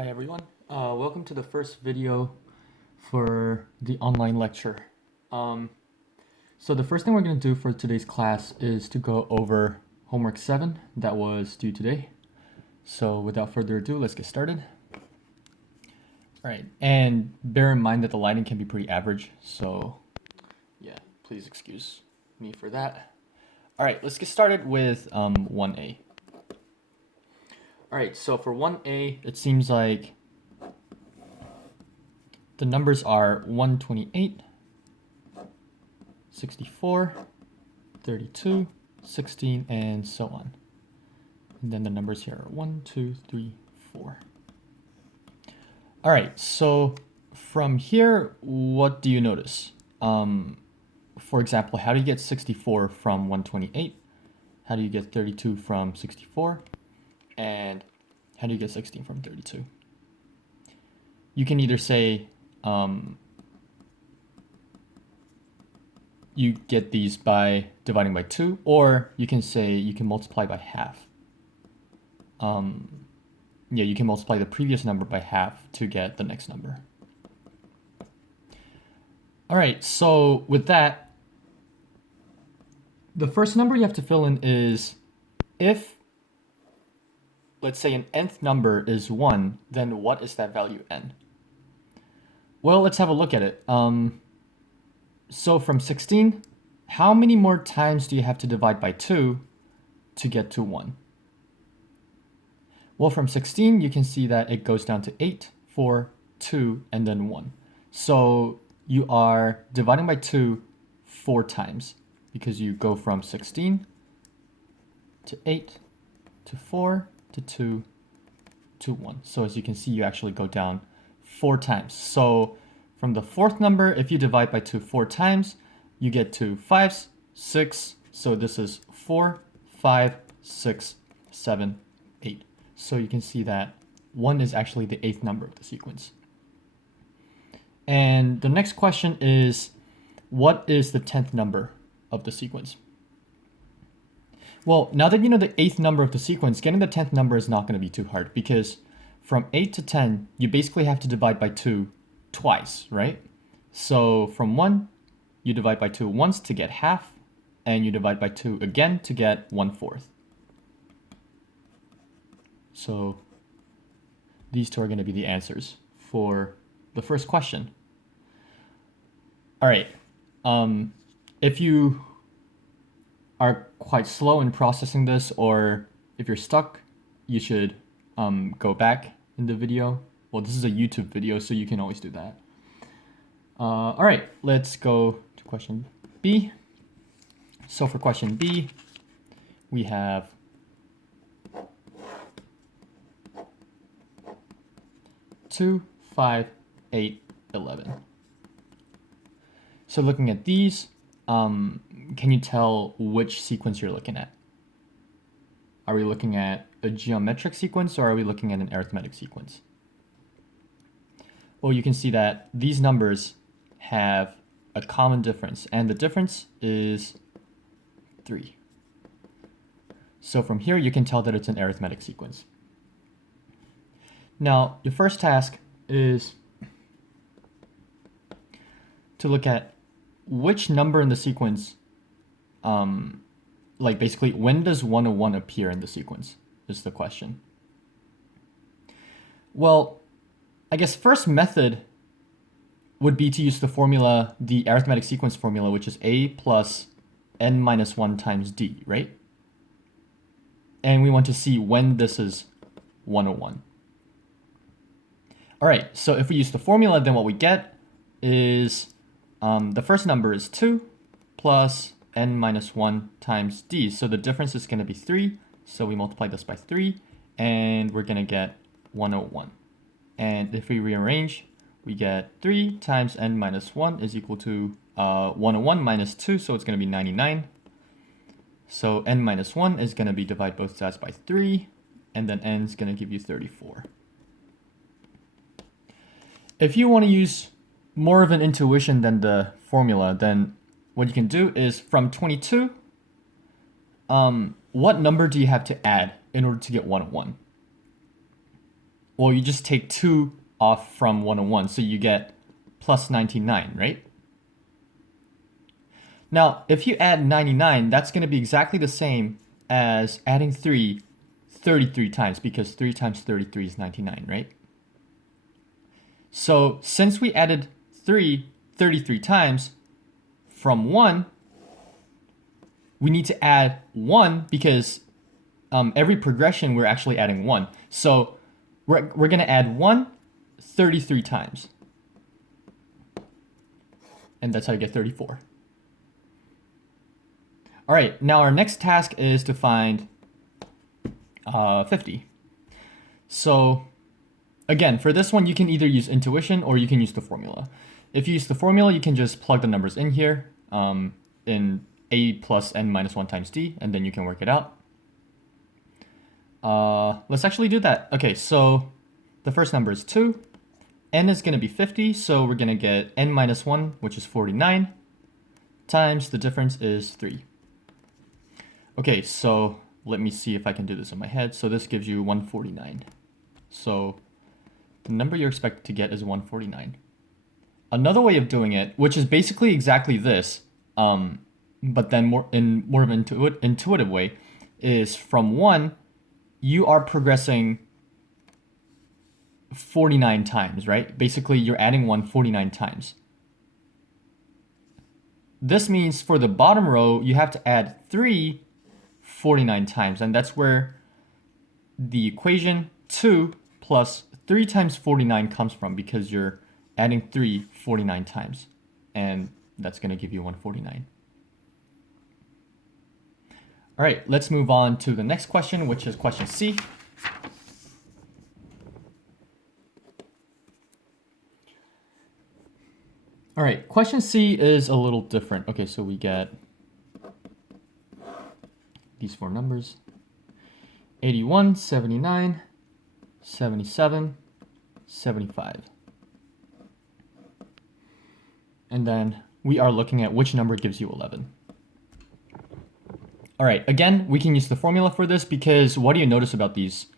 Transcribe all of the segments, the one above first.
Hi everyone, welcome to the first video for the online lecture. So the first thing we're going to do for today's class is to go over homework 7 that was due today. So without further ado, let's get started. All right, and bear in mind that the lighting can be pretty average, so yeah, please excuse me for that. All right, let's get started with 1A. All right, so for 1A, it seems like the numbers are 128, 64, 32, 16, and so on. And then the numbers here are 1, 2, 3, 4. All right, so from here, what do you notice? For example, how do you get 64 from 128? How do you get 32 from 64? And how do you get 16 from 32? You can either say you get these by dividing by 2, or you can say you can multiply by half. Yeah, you can multiply the previous number by half to get the next number. All right, so with that, the first number you have to fill in is if, let's say, an nth number is 1, then what is that value n? Well, let's have a look at it. So from 16, how many more times do you have to divide by 2 to get to 1? Well, from 16, you can see that it goes down to 8, 4, 2, and then 1. So you are dividing by 2 4 times because you go from 16 to 8 to 4 to 2 to 1. So as you can see, you actually go down 4 times. So from the fourth number, if you divide by 2 4 times, you get to 5s, 6. So this is 4, 5, 6, 7, 8. So you can see that 1 is actually the 8th number of the sequence. And the next question is, what is the 10th number of the sequence? Well, now that you know the 8th number of the sequence, getting the 10th number is not going to be too hard, because from 8 to 10, you basically have to divide by 2 twice, right? So from 1, you divide by 2 once to get half, and you divide by 2 again to get 1/4. So these two are going to be the answers for the first question. All right. If you are quite slow in processing this, or if you're stuck, you should go back in the video. Well, this is a YouTube video, so you can always do that. All right, let's go to question B. So for question B, we have 2, 5, 8, 11. So looking at these, can you tell which sequence you're looking at? Are we looking at a geometric sequence, or are we looking at an arithmetic sequence? Well, you can see that these numbers have a common difference, and the difference is 3. So from here, you can tell that it's an arithmetic sequence. Now, your first task is to look at which number in the sequence, like basically, when does 101 appear in the sequence is the question. Well, I guess first method would be to use the formula, the arithmetic sequence formula, which is a plus n minus 1 times d, right? And we want to see when this is 101. All right, so if we use the formula, then what we get is the first number is 2 plus n minus 1 times d. So the difference is going to be 3. So we multiply this by 3, and we're going to get 101. And if we rearrange, we get 3 times n minus 1 is equal to 101 minus 2, so it's going to be 99. So n minus 1 is going to be divide both sides by 3, and then n is going to give you 34. If you want to use more of an intuition than the formula, then what you can do is from 22, what number do you have to add in order to get 101? well, you just take 2 off from 101, so you get plus 99, right? Now, if you add 99, that's going to be exactly the same as adding 3 33 times, because 3 times 33 is 99, right? So since we added 3 33 times from 1, we need to add 1 because every progression we're actually adding 1. So we're going to add 1 33 times. And that's how you get 34. All right, now our next task is to find 50. So again, for this one, you can either use intuition or you can use the formula. If you use the formula, you can just plug the numbers in here in a plus n minus 1 times d, and then you can work it out. Let's actually do that. Okay, so the first number is 2. N is going to be 50, so we're going to get n minus 1, which is 49, times the difference is 3. Okay, so let me see if I can do this in my head. So this gives you 149. So the number you're expected to get is 149. Another way of doing it, which is basically exactly this, but then more of an intuitive way, is from 1, you are progressing 49 times, right? Basically, you're adding 1 49 times. This means for the bottom row, you have to add 3 49 times, and that's where the equation 2 plus 3 times 49 comes from, because you're adding 3 49 times, and that's going to give you 149. All right, let's move on to the next question, which is question C. All right, question C is a little different. Okay, so we get these 4 numbers: 81, 79, 77, 75. And then we are looking at which number gives you 11. All right, again, we can use the formula for this, because what do you notice about these,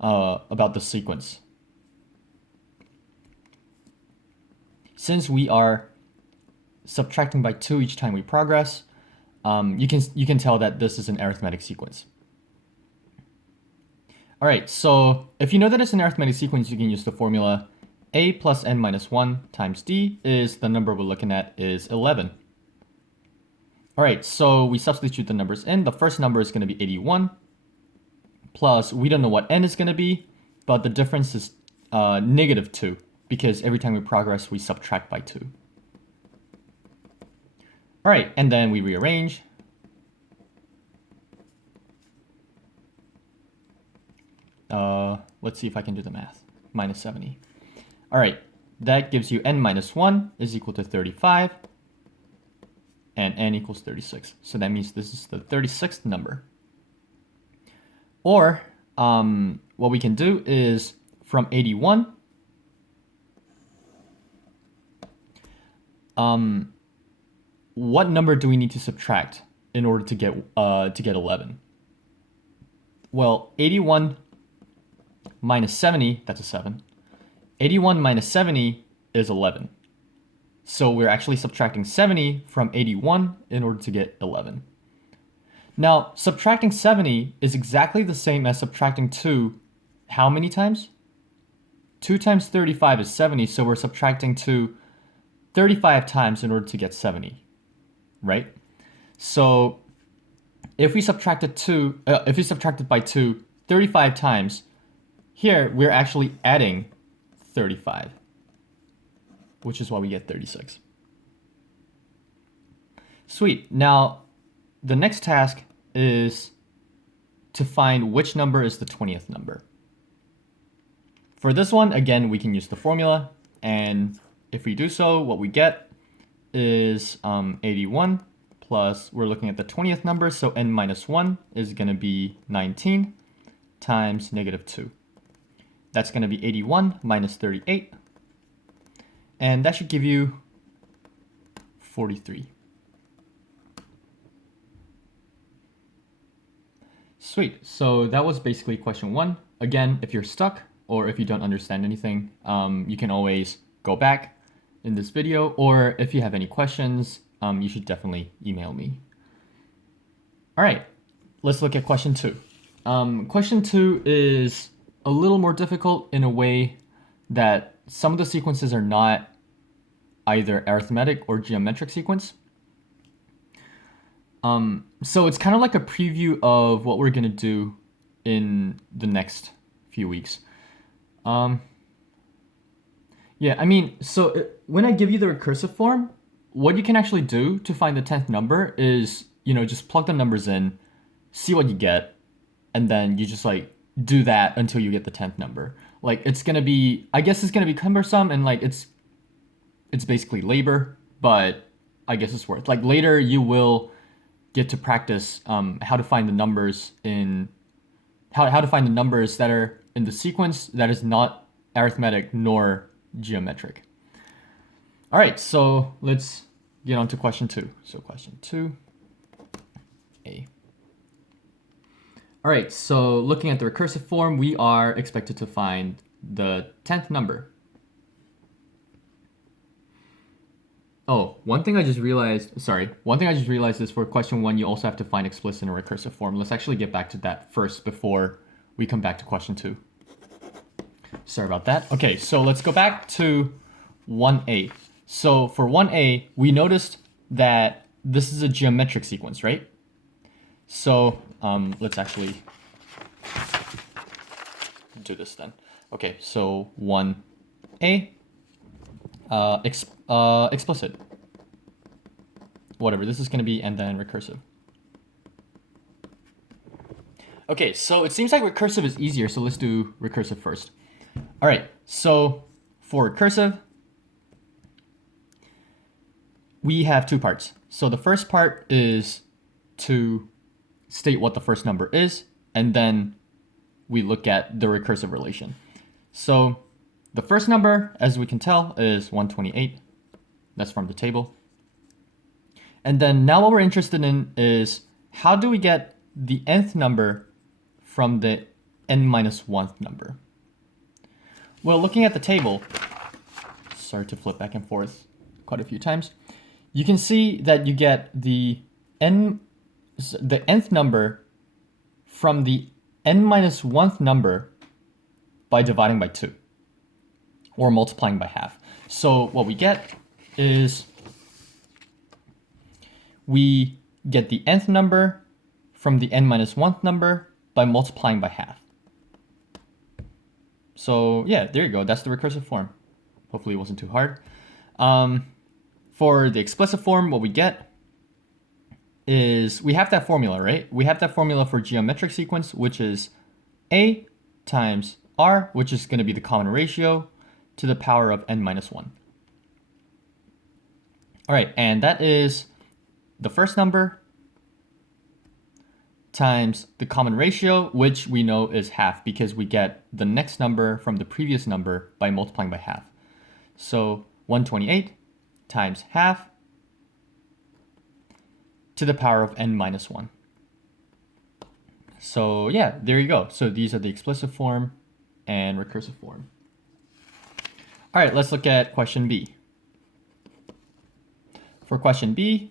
about the sequence? Since we are subtracting by 2 each time we progress, you can tell that this is an arithmetic sequence. All right, so if you know that it's an arithmetic sequence, you can use the formula a plus n minus 1 times d is the number we're looking at is 11. All right, so we substitute the numbers in. The first number is going to be 81, plus we don't know what n is going to be, but the difference is negative 2, because every time we progress, we subtract by 2. All right, and then we rearrange. Let's see if I can do the math. Minus 70. All right, that gives you n minus 1 is equal to 35, and n equals 36. So that means this is the 36th number. Or what we can do is from 81, what number do we need to subtract in order to get 11? Well, 81 minus 70, that's a 7. 81 minus 70 is 11. So we're actually subtracting 70 from 81 in order to get 11. Now, subtracting 70 is exactly the same as subtracting 2 how many times? 2 times 35 is 70, so we're subtracting 2 35 times in order to get 70, right? So if we subtracted by 2 35 times, here we're actually adding 35, which is why we get 36. Sweet. Now, the next task is to find which number is the 20th number. For this one, again, we can use the formula, and if we do so, what we get is 81 plus, we're looking at the 20th number, so n minus 1 is going to be 19 times negative 2. That's going to be 81 minus 38, and that should give you 43. Sweet. So that was basically question 1. Again, if you're stuck, or if you don't understand anything, you can always go back in this video, or if you have any questions, you should definitely email me. All right, let's look at question 2. Question 2 is a little more difficult in a way that some of the sequences are not either arithmetic or geometric sequence. So it's kind of like a preview of what we're going to do in the next few weeks. Yeah, I mean, so when I give you the recursive form, what you can actually do to find the 10th number is, just plug the numbers in, see what you get, and then you just like do that until you get the 10th number. Like it's going to be, I guess it's going to be cumbersome and like it's basically labor, but I guess it's worth. Like later you will get to practice how to find the numbers how to find the numbers that are in the sequence that is not arithmetic nor geometric. All right, so let's get on to question 2. So question 2A. All right, so looking at the recursive form, we are expected to find the 10th number. Oh, one thing I just realized is for question 1, you also have to find explicit and recursive form. Let's actually get back to that first before we come back to question 2. Sorry about that. Okay, so let's go back to 1A. So for 1A, we noticed that this is a geometric sequence, right? So let's actually do this then. Okay, so 1A, explicit. Whatever this is going to be, and then recursive. Okay, so it seems like recursive is easier, so let's do recursive first. All right, so for recursive, we have 2 parts. So the first part is to state what the first number is, and then we look at the recursive relation. So the first number, as we can tell, is 128. That's from the table. And then now what we're interested in is how do we get the nth number from the n-1th number? Well, looking at the table, sorry to flip back and forth quite a few times, you can see that you get the nth number from the n-1th number by dividing by 2 or multiplying by half. So what we get is we get the nth number from the n-1th number by multiplying by half. So yeah, there you go. That's the recursive form. Hopefully it wasn't too hard. For the explicit form, what we get is we have that formula, right? We have that formula for geometric sequence, which is A times R, which is going to be the common ratio, to the power of n-1. All right, and that is the first number times the common ratio, which we know is half because we get the next number from the previous number by multiplying by half. So 128 times half to the power of n-1. So yeah, there you go. So these are the explicit form and recursive form. All right, let's look at question B. For question B,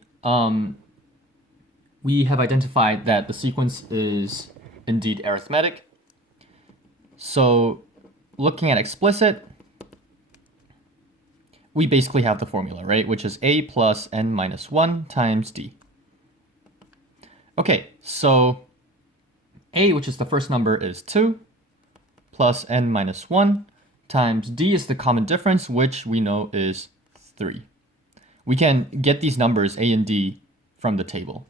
we have identified that the sequence is indeed arithmetic. So looking at explicit, we basically have the formula, right? Which is A plus n-1 times D. Okay, so A, which is the first number, is 2 plus n-1 times D is the common difference, which we know is 3. We can get these numbers A and D from the table.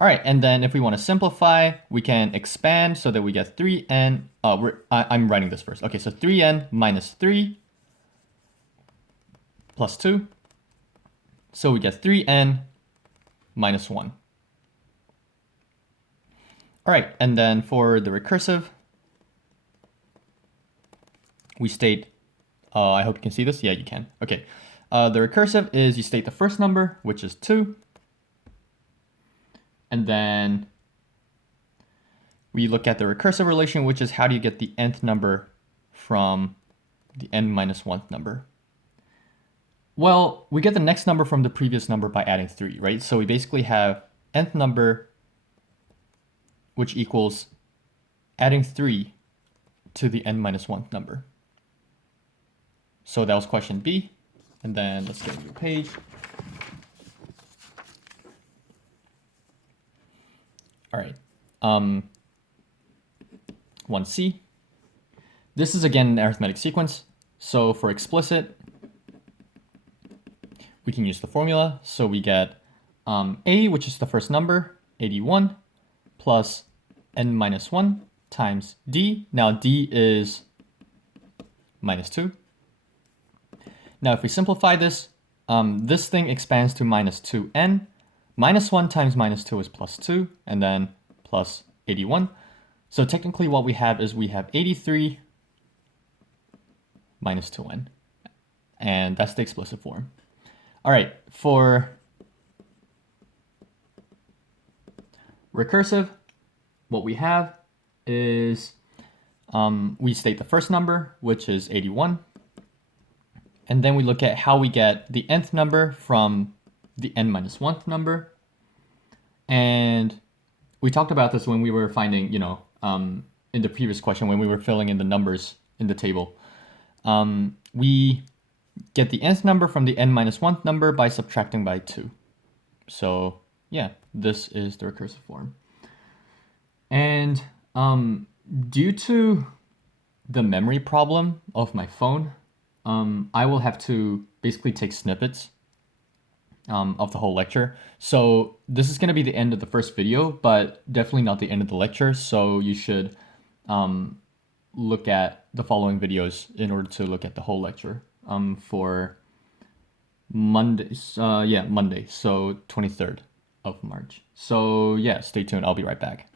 All right, and then if we want to simplify, we can expand so that we get 3n. I'm writing this first. Okay, so 3n minus 3 plus 2. So we get 3n minus 1. All right, and then for the recursive, we state, I hope you can see this. Yeah, you can. Okay, the recursive is you state the first number, which is 2. And then we look at the recursive relation, which is how do you get the nth number from the n minus 1th number? Well, we get the next number from the previous number by adding 3, right? So we basically have nth number, which equals adding 3 to the n minus 1th number. So that was question B. And then let's get a new page. All right. 1C. This is again an arithmetic sequence. So for explicit, we can use the formula. So we get A, which is the first number, 81, plus n minus 1 times D. Now D is minus 2. Now if we simplify this, this thing expands to minus 2n. Minus 1 times minus 2 is plus 2, and then plus 81. So technically what we have is we have 83 minus 2n. And that's the explicit form. All right, for recursive, what we have is we state the first number, which is 81. And then we look at how we get the nth number from the n minus 1th number. And we talked about this when we were finding, in the previous question, when we were filling in the numbers in the table. We get the nth number from the n minus 1th number by subtracting by 2. So yeah, this is the recursive form. And due to the memory problem of my phone, I will have to basically take snippets of the whole lecture. So this is going to be the end of the first video, but definitely not the end of the lecture. So you should look at the following videos in order to look at the whole lecture for Monday, Monday, so 23rd of March. So yeah, stay tuned. I'll be right back.